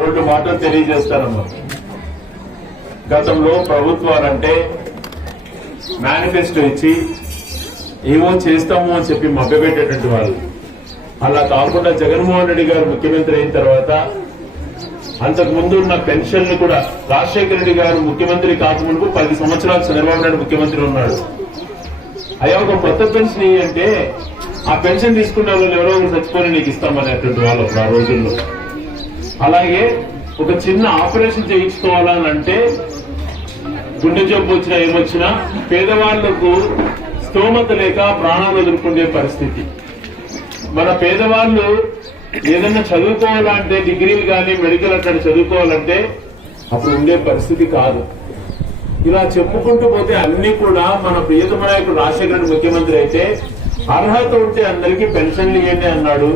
రెండు మాటలు తెలియజేస్తానమ్మా. గతంలో ప్రభుత్వాలంటే మేనిఫెస్టో ఇచ్చి ఏమో చేస్తాము అని చెప్పి మభ్యపెట్టేటువంటి వాళ్ళు. అలా కాకుండా జగన్మోహన్ రెడ్డి గారు ముఖ్యమంత్రి అయిన తర్వాత అంతకు ముందు ఉన్న పెన్షన్లు కూడా రాజశేఖర రెడ్డి గారు ముఖ్యమంత్రి కాకముందు పది సంవత్సరాలు చంద్రబాబు నాయుడు ముఖ్యమంత్రి ఉన్నాడు. అయ్యా ఒక కొత్త పెన్షన్ ఇయ్యి అంటే ఆ పెన్షన్ తీసుకున్న వాళ్ళు ఎవరో చచ్చిపోయి నీకు ఇస్తామనేటువంటి వాళ్ళు ఆ రోజుల్లో. అలాగే ఒక చిన్న ఆపరేషన్ చేయించుకోవాలని అంటే గుండె జబ్బు వచ్చినా ఏమొచ్చినా పేదవాళ్ళకు స్తోమత లేక ప్రాణాలు ఎదుర్కొనే పరిస్థితి. మన పేదవాళ్ళు ఏదైనా చదువుకోవాలంటే డిగ్రీలు కానీ మెడికల్ అట్లా చదువుకోవాలంటే అప్పుడు ఉండే పరిస్థితి కాదు. ఇలా చెప్పుకుంటూ పోతే అన్ని కూడా మన ప్రియతమ నాయకుడు రాజశేఖర ముఖ్యమంత్రి అయితే అర్హత ఉంటే అందరికీ పెన్షన్లు ఇవ్వండి అన్నాడు.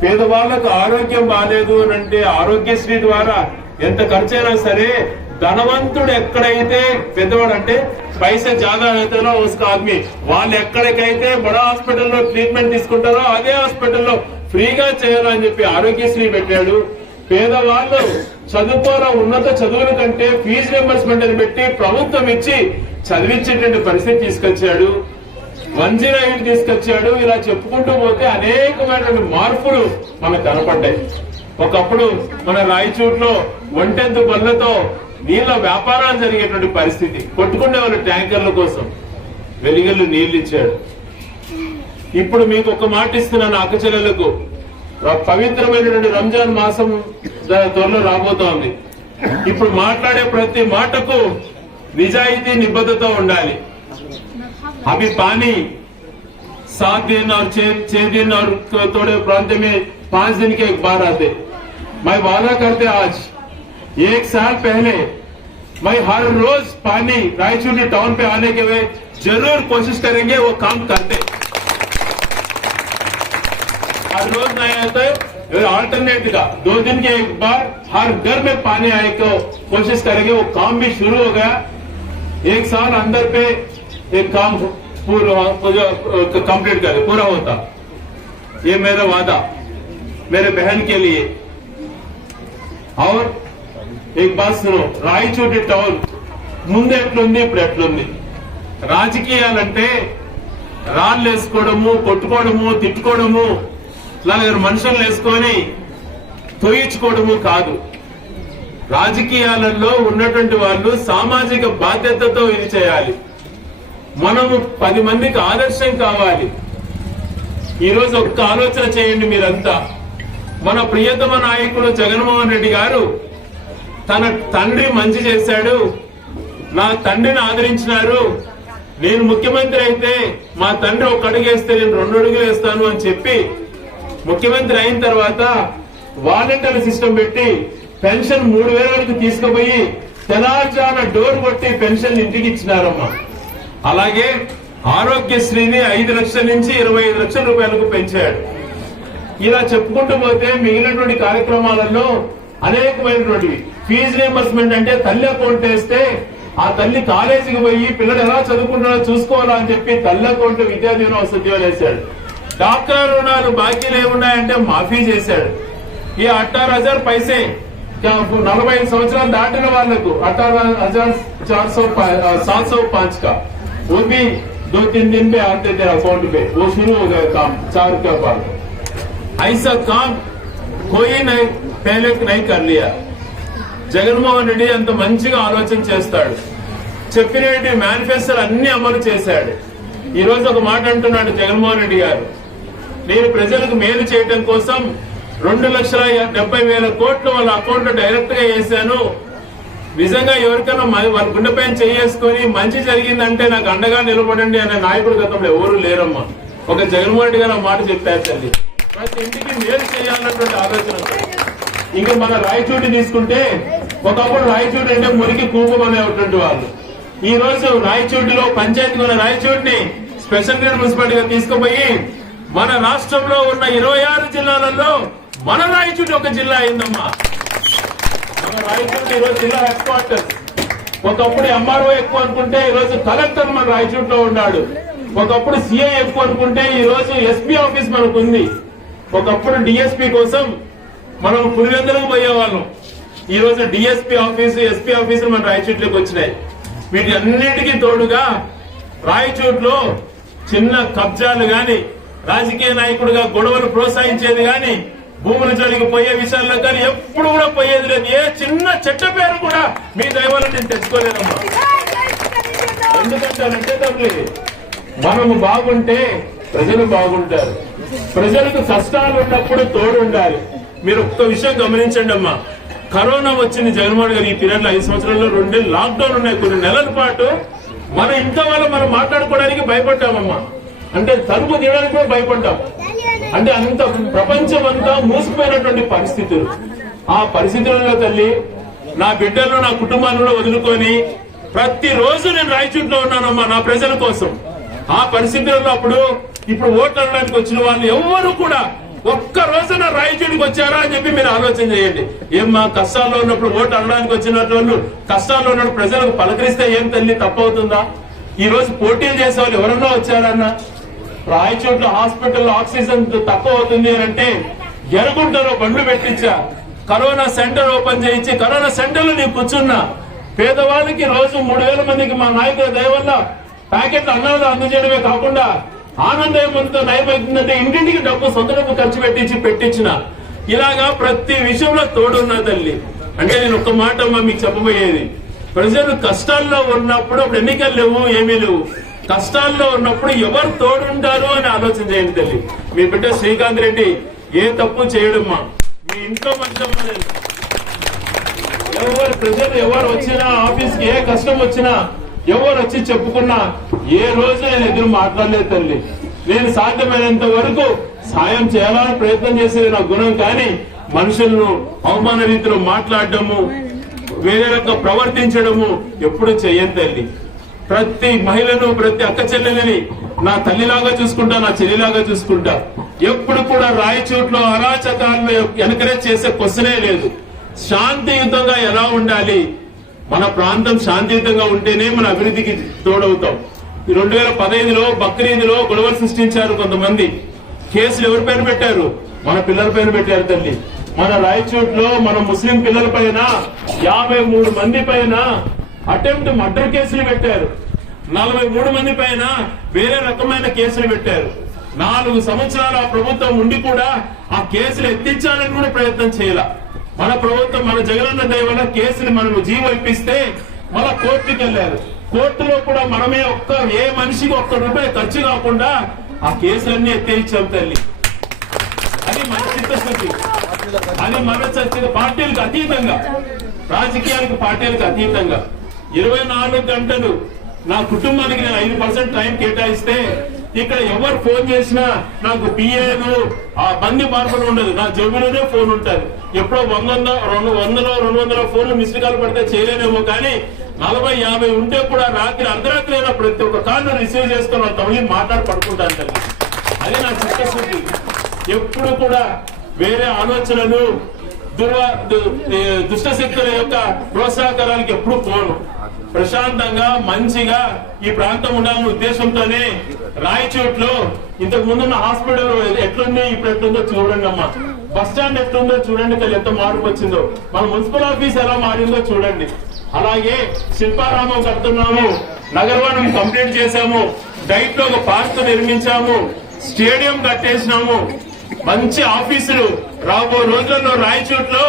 పేదవాళ్ళకు ఆరోగ్యం బాగాలేదు అని అంటే ఆరోగ్యశ్రీ ద్వారా ఎంత ఖర్చైనా సరే ధనవంతుడు ఎక్కడైతే పెద్దవాడు అంటే పైసా జాదా అవుతారో ఉస్కా ఆద్మీ వాళ్ళు ఎక్కడికైతే బడా హాస్పిటల్లో ట్రీట్మెంట్ తీసుకుంటారో అదే హాస్పిటల్లో ఫ్రీగా చేయాలని చెప్పి ఆరోగ్యశ్రీ పెట్టాడు. పేదవాళ్ళు చదువుకోరా ఉన్నత చదువుల కంటే ఫీజు రింబర్స్మెంట్ అని పెట్టి ప్రభుత్వం ఇచ్చి చదివించేటువంటి పరిస్థితి తీసుకొచ్చాడు. వన్ జీరో ఎయిట్ తీసుకొచ్చాడు. ఇలా చెప్పుకుంటూ పోతే అనేకమైనటువంటి మార్పులు మనకు కనపడ్డాయి. ఒకప్పుడు మన రాయచూట్లో ఒంటెంతు బళ్ళతో నీళ్ళ వ్యాపారాలు జరిగేటువంటి పరిస్థితి. కొట్టుకునే వాళ్ళు ట్యాంకర్ల కోసం. వెలిగల్లు నీళ్ళు ఇచ్చాడు ఇప్పుడు మీకు ఒక మాట ఇస్తున్నాను అక్కచెల్లెలకు పవిత్రమైనటువంటి రంజాన్ మాసం త్వరలో రాబోతోంది. ఇప్పుడు మాట్లాడే ప్రతి మాటకు నిజాయితీ నిబద్ధత ఉండాలి. अभी पानी सात दिन और छह दिन और थोड़े प्रांत में पाँच दिन के एक बार आते। मैं वादा करते आज, एक साल पहले मैं हर रोज पानी रायचूर टाउन पे आने के लिए ज़रूर कोशिश करेंगे, वो काम करते। हर रोज नहीं आते ऑल्टरनेट का, दो दिन के एक बार हर घर में पानी आए को कोशिश करेंगे, वो काम भी शुरू हो गया। एक साल अंदर पे एक काम पूरा कंप्लीट करे पूरा होता ये मेरा वादा मेरे बहन के लिए और एक बात सुनो రాయచోటి టౌన్ ముందు ఎట్లుంది ఇప్పుడు ఎట్లుంది రాజకీయాలంటే రాళ్ళు వేసుకోవడము కొట్టుకోవడము తిట్టుకోవడము నలుగురు మనుషులు వేసుకొని తొయించుకోవడము కాదు రాజకీయాలలో ఉన్నటువంటి వాళ్ళు సామాజిక బాధ్యతతో ఇది చేయాలి మనము పది మందికి ఆదర్శం కావాలి. ఈరోజు ఒక్క ఆలోచన చేయండి మీరంతా. మన ప్రియతమ నాయకుడు జగన్మోహన్ రెడ్డి గారు తన తండ్రి మంచి చేశాడు. నా తండ్రిని ఆదరించినారు. నేను ముఖ్యమంత్రి అయితే మా తండ్రి ఒక అడుగేస్తే నేను రెండు అడుగులు వేస్తాను అని చెప్పి ముఖ్యమంత్రి అయిన తర్వాత వాలంటీర్ సిస్టమ్ పెట్టి పెన్షన్ మూడు వేల వరకు తీసుకుపోయి తెలాజాన డోర్ కొట్టి పెన్షన్ ఇంటికి ఇచ్చినారమ్మా. అలాగే ఆరోగ్యశ్రీని ఐదు లక్షల నుంచి ఇరవై ఐదు లక్షల రూపాయలకు పెంచాడు. ఇలా చెప్పుకుంటూ పోతే మిగిలినటువంటి కార్యక్రమాలలో అనేకమైనటువంటి ఫీజు రీంబర్స్మెంట్ అంటే తల్లి అకౌంట్ వేస్తే ఆ తల్లి కాలేజీకి పోయి పిల్లలు ఎలా చదువుకుంటున్నారో చూసుకోవాలా అని చెప్పి తల్లి అకౌంట్ విద్యా దీవెన చేశాడు వేశాడు. డాక్టర్ రుణాలు బాకీలు ఏమున్నాయంటే మాఫీ చేశాడు. ఈ అట్టారు హజార్ పైసే నలభై సంవత్సరాలు దాటిన వాళ్ళకు అట్టారు హజార్ సాత్ సౌ పాంచ్ కా वो भी दो तीन दिन में आते थे अकाउंट पे वो शुरू हो गया काम चार के बाद ऐसा काम कोई नहीं पहले नहीं कर लिया జగన్మోహన్ రెడ్డి అంత మంచిగా ఆలోచన చేస్తాడు చెప్పినటువంటి మేనిఫెస్టోలు అన్ని అమలు చేశాడు ఈ రోజు ఒక మాట అంటున్నాడు జగన్మోహన్ రెడ్డి గారు నేను ప్రజలకు మేలు చేయడం కోసం రెండు లక్షల డెబ్బై వేల కోట్లు వాళ్ళ అకౌంట్ లో డైరెక్ట్ గా వేశాను నిజంగా ఎవరికైనా మ- వాళ్ళ గుండెపైన చేసుకొని మంచి జరిగిందంటే నాకు అండగా నిలబడండి అనే నాయకుడు గతంలో ఎవరు లేరమ్మా. ఒక జగన్మోహన్ రెడ్డి గారు మాట చెప్పారు తల్లి. ప్రతి ఇంటికి మేలు చేయాలన్నటువంటి ఆలోచన ఇంకా మన రాయచూటి తీసుకుంటే ఒకప్పుడు రాయచూటి అంటే మురికి కూపం అనేటువంటి వాళ్ళు. ఈ రోజు రాయచూటిలో పంచాయతీ ఉన్న రాయచూటిని స్పెషల్ గ్రేడ్ మున్సిపాలిటీగా తీసుకుపోయి మన రాష్ట్రంలో ఉన్న ఇరవై ఆరు జిల్లాలలో మన రాయచూటి ఒక జిల్లా అయిందమ్మా. మన రాయచూటి ఈరోజు జిల్లా హెడ్ క్వార్టర్స్ ఒకప్పుడు ఎంఆర్ఓ ఎక్కువ అనుకుంటే ఈరోజు కలెక్టర్ మన రాయచూట్లో ఉన్నాడు. ఒకప్పుడు సీఏ ఎక్కువ అనుకుంటే ఈరోజు ఎస్పీ ఆఫీస్ మనకు ఉంది. ఒకప్పుడు డిఎస్పీ కోసం మనం పులివెందులకు పోయేవాళ్ళం. ఈ రోజు డిఎస్పీ ఆఫీసు ఎస్పీ ఆఫీసులు మన రాయచూట్లోకి వచ్చినాయి. వీటి అన్నిటికీ తోడుగా రాయచూట్లో చిన్న కబ్జాలు గాని రాజకీయ నాయకుడుగా గొడవలు ప్రోత్సహించేది గాని భూముల జోలికి పోయే విషయాల్లో కానీ ఎప్పుడు కూడా పోయేది లేదు. ఏ చిన్న చెట్ట పేరు కూడా మీ దైవాలను నేను తెచ్చుకోలేదమ్మా ఎందుకంటే తల్లి మనము బాగుంటే ప్రజలు బాగుంటారు. ప్రజలకు కష్టాలు ఉన్నప్పుడు తోడు ఉండాలి మీరు ఒక్క విషయం గమనించండి అమ్మా. కరోనా వచ్చింది జగన్మోహన్ గారు ఈ పీరియడ్లో ఐదు సంవత్సరాల్లో రెండే లాక్డౌన్ ఉన్నాయి. కొన్ని నెలల పాటు మన ఇంట్లో వాళ్ళు మనం మాట్లాడుకోవడానికి భయపడ్డామమ్మా. అంటే తలుపు తీయడానికి కూడా భయపడ్డాం. అంటే అంత ప్రపంచం అంతా మూసిపోయినటువంటి పరిస్థితులు. ఆ పరిస్థితులలో తల్లి నా బిడ్డలను నా కుటుంబాలను వదులుకొని ప్రతిరోజు నేను రాయచూట్లో ఉన్నానమ్మా నా ప్రజల కోసం. ఆ పరిస్థితుల్లో అప్పుడు ఇప్పుడు ఓట్లు అనడానికి వచ్చిన వాళ్ళు ఎవ్వరు కూడా ఒక్క రోజున రాయచూడికి వచ్చారా అని చెప్పి మీరు ఆలోచన చేయండి. ఏం మా కష్టాల్లో ఉన్నప్పుడు ఓటు అనడానికి వచ్చిన వాళ్ళు కష్టాల్లో ఉన్నప్పుడు ప్రజలకు పలకరిస్తే ఏం తల్లి తప్పవుతుందా? ఈ రోజు పోటీలు చేసే వాళ్ళు ఎవరన్నా వచ్చారన్నా? రాయచోట్ల హాస్పిటల్ ఆక్సిజన్ తక్కువ అవుతుంది అని అంటే ఎరుగుంటలో బండ్లు పెట్టించా. కరోనా సెంటర్ ఓపెన్ చేయించి కరోనా సెంటర్లో నేను కూర్చున్నా. పేదవాళ్ళకి రోజు మూడు వేల మందికి మా నాయకుల దయవల్ల వల్ల ప్యాకెట్ అన్నాలు అందజేయడమే కాకుండా ఆనందయంతో నయమవుతుందంటే ఇంటింటికి డబ్బు సొంత డబ్బు ఖర్చు పెట్టించి పెట్టించిన. ఇలాగా ప్రతి విషయంలో తోడున్నా తల్లి. అంటే నేను ఒక మాట మీకు చెప్పబోయేది. ప్రజలు కష్టాల్లో ఉన్నప్పుడు అప్పుడు ఎన్నికలు లేవు ఏమీ లేవు. కష్టాల్లో ఉన్నప్పుడు ఎవరు తోడుంటారు అని ఆలోచన చేయండి తల్లి. మీ బిడ్డ శ్రీకాంత్ రెడ్డి ఏ తప్పు చేయడమ్మా? మీ ఇంట్లో మంచి ఎవరు ప్రజలు ఎవరు వచ్చినా ఆఫీస్కి ఏ కష్టం వచ్చినా ఎవరు వచ్చి చెప్పుకున్నా ఏ రోజు నేను ఎదురు మాట్లాడలేదు తల్లి. నేను సాధ్యమైనంత వరకు సాయం చేయాలని ప్రయత్నం చేసేది నా గుణం కానీ మనుషులను అవమాన రీతిలో మాట్లాడటము వేరే రకంగా ప్రవర్తించడము ఎప్పుడు చెయ్యను తల్లి. ప్రతి మహిళను ప్రతి అక్క చెల్లెలని నా తల్లిలాగా చూసుకుంటా నా చెల్లిలాగా చూసుకుంటా. ఎప్పుడు కూడా రాయచోట్లో అరాచకాలను ఎన్కరేజ్ చేసే క్వశ్చనే లేదు. శాంతియుతంగా ఎలా ఉండాలి? మన ప్రాంతం శాంతియుతంగా ఉంటేనే మన అభివృద్ధికి తోడవుతాం. ఈ రెండు వేల పదహైదులో బక్రీదులో గొడవలు సృష్టించారు కొంతమంది. కేసులు ఎవరి పైన పెట్టారు? మన పిల్లల పైన పెట్టారు తల్లి. మన రాయచోట్లో మన ముస్లిం పిల్లల పైన యాభై మూడు మంది పైన అటెంప్ట్ మర్డర్ కేసులు పెట్టారు. నలభై మూడు మంది పైన వేరే రకమైన కేసులు పెట్టారు. నాలుగు సంవత్సరాలు ఆ ప్రభుత్వం ఉండి కూడా ఆ కేసులు ఎత్తించాలని కూడా ప్రయత్నం చేయాల. మన ప్రభుత్వం మన జగనన్న దయ కేసులు మనం జీవో ఇప్పిస్తే మళ్ళా కోర్టుకి వెళ్ళారు. కోర్టులో కూడా మనమే ఒక్క ఏ మనిషికి ఒక్క రూపాయి ఖర్చు కాకుండా ఆ కేసులన్నీ ఎత్తేయించాం తల్లి. అది మన చిత్తశుద్ధి. అది మన చర్చ పార్టీలకు అతీతంగా. రాజకీయాలకు పార్టీలకు అతీతంగా. ఇరవై నాలుగు గంటలు నా కుటుంబానికి నేను ఐదు పర్సెంట్ టైం కేటాయిస్తే ఇక్కడ ఎవరు ఫోన్ చేసినా నాకు పిఏలు ఆ బంది మార్పులు ఉండదు. నా జబ్బులోనే ఫోన్ ఉంటుంది. ఎప్పుడో వంద రెండు వందలో రెండు వందల ఫోన్లు మిస్డ్ కాల్ పడితే చేయలేనేమో కానీ నలభై యాభై ఉంటే కూడా రాత్రి అర్ధరాత్రి అయినా ప్రతి ఒక్క కాల్ రిసీవ్ చేసుకుని తమిళ మాట్లాడి పడుకుంటాను తల్లి అది నా చిత్తశుద్ధి. ఎప్పుడు కూడా వేరే ఆలోచనలు దుర్వ దుష్ట శక్తుల యొక్క ప్రోత్సాహకరానికి ఎప్పుడు పోను. ప్రశాంతంగా మంచిగా ఈ ప్రాంతం ఉండాలనే ఉద్దేశంతోనే రాయచోట్లో ఇంతకు ముందున్న హాస్పిటల్ ఎట్లుంది ఇప్పుడు ఎట్లుందో చూడండి అమ్మా. బస్ స్టాండ్ ఎట్లుందో చూడండి తల్లి ఎంత మార్పు వచ్చిందో. మన మున్సిపల్ ఆఫీస్ ఎలా మారిందో చూడండి. అలాగే శిల్పారామం కడుతున్నాము నగరవనం కంప్లీట్ చేశాము డైట్లో ఒక పార్క్ నిర్మించాము స్టేడియం కట్టేసినాము. మంచి ఆఫీసులు రాబో రోజుల్లో రాయచోట్లో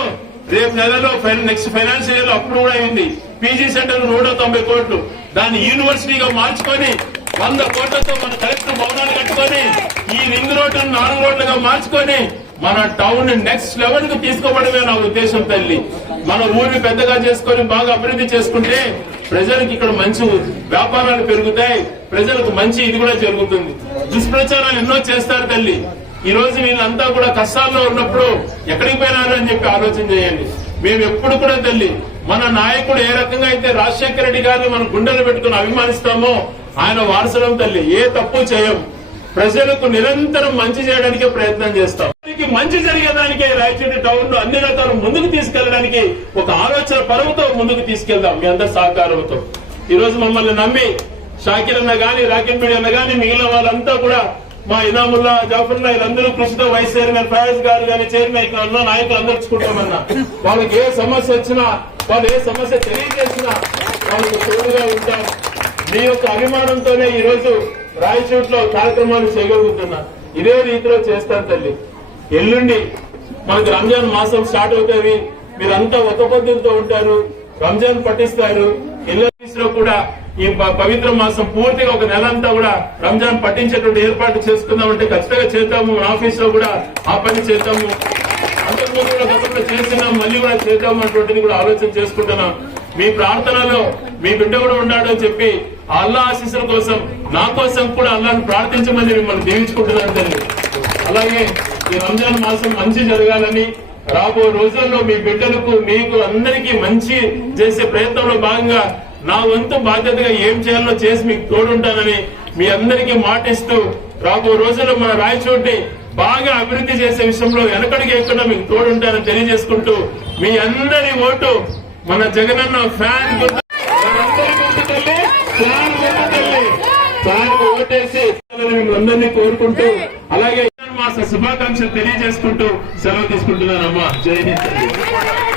రేపు నెలలో నెక్స్ట్ ఫైనాన్షియల్ ఇయర్ అప్రూవ్ అయింది. పీజీ సెంటర్ నూట తొంభై కోట్లు. దాన్ని యూనివర్సిటీగా మార్చుకొని వంద కోట్లతో మన కలెక్టర్ భవనాలు కట్టుకొని ఈ రింగ్ రోడ్లను నాలుగు రోడ్లుగా మార్చుకొని మన టౌన్ నెక్స్ట్ లెవెల్కు తీసుకోవడమే నా ఉద్దేశం తల్లి. మన ఊరిని పెద్దగా చేసుకొని బాగా అభివృద్ధి చేసుకుంటే ప్రజలకు ఇక్కడ మంచి వ్యాపారాలు పెరుగుతాయి. ప్రజలకు మంచి ఇది కూడా జరుగుతుంది. దుష్ప్రచారాలు ఎన్నో చేస్తారు తల్లి. ఈ రోజు వీళ్ళంతా కూడా కష్టాల్లో ఉన్నప్పుడు ఎక్కడికి పోయినారు అని చెప్పి ఆలోచన చేయండి. మేము ఎప్పుడు కూడా తల్లి మన నాయకుడు ఏ రకంగా అయితే రాజశేఖర రెడ్డి గారిని మనం గుండెలు పెట్టుకుని అభిమానిస్తామో ఆయన వారసులం తల్లి ఏ తప్పు చేయం. ప్రజలకు నిరంతరం మంచి చేయడానికి ప్రయత్నం చేస్తాం. మంచి జరిగేదానికే రాయచూడి టౌన్లో అన్ని రకాల ముందుకు తీసుకెళ్ళడానికి ఒక ఆలోచన పరువుతో ముందుకు తీసుకెళ్దాం. మీ అందరి సహకారంతో. ఈ రోజు మమ్మల్ని నమ్మి షాకిర్ అన్న గాని రాకెట్ మీడియా అన్న గాని మిగిలిన వాళ్ళంతా కూడా మా ఇనాముల్లా జాఫర్లా వీళ్ళందరూ కృషితో వైస్ చైర్మన్ ఫయాజ్ గారు గాని చైర్మన్ ఇక్కడ నాయకులు అందరూ వాళ్ళకి ఏ సమస్య వచ్చినా వాళ్ళు ఏ సమస్య తెలియజేసినా వాళ్ళకు తోడుగా ఉంటాం. మీ యొక్క అభిమానంతోనే ఈరోజు రాయచూట్లో కార్యక్రమాలు చేయగలుగుతున్నా. ఇదే రీతిలో చేస్తాను తల్లి. ఎల్లుండి మనకి రంజాన్ మాసం స్టార్ట్ అవుతుంది. మీరంతా ఒక పద్ధతితో ఉంటారు. రంజాన్ పట్టిస్తారు. లో కూడా ఈ ప- పవిత్ర మాసం పూర్తిగా ఒక నెల అంతా కూడా రంజాన్ పట్టించేటువంటి ఏర్పాటు చేసుకుందామంటే ఖచ్చితంగా చేద్దాము. మన ఆఫీస్లో కూడా ఆ పని చేద్దాము. అంతకుముందు కూడా గతంలో మళ్ళీ కూడా చేద్దాం అటువంటిది కూడా ఆలోచన చేసుకుంటున్నాం. మీ ప్రార్థనలో మీ బిడ్డ కూడా ఉన్నాడు అని చెప్పి ఆ అల్లా ఆశీస్సుల కోసం నా కోసం కూడా అల్లాను ప్రార్థించమని మిమ్మల్ని దీవించుకుంటున్నాను తండ్రి అలాగే ఈ రంజాన్ మాసం మంచి జరగాలని రాబో రోజుల్లో మీ బిడ్డలకు మీకు అందరికీ మంచి చేసే ప్రయత్నంలో భాగంగా నా వంతు బాధ్యతగా ఏం చేయాలో చేసి మీకు తోడుంటానని మీ అందరికీ మాటిస్తూ రాబో రోజుల్లో మన రాయచోటి బాగా అభివృద్ధి చేసే విషయంలో వెనకడికి ఎక్కడ మీకు తోడుంటానని తెలియజేసుకుంటూ మీ అందరి ఓటు మన జగనన్న ఫ్యాన్ ఫ్యాన్ ఓటేసి మిమ్మల్ని కోరుకుంటూ అలాగే మాస శుభాకాంక్షలు తెలియజేసుకుంటూ సెలవు తీసుకుంటున్నానమ్మా. జై హింద్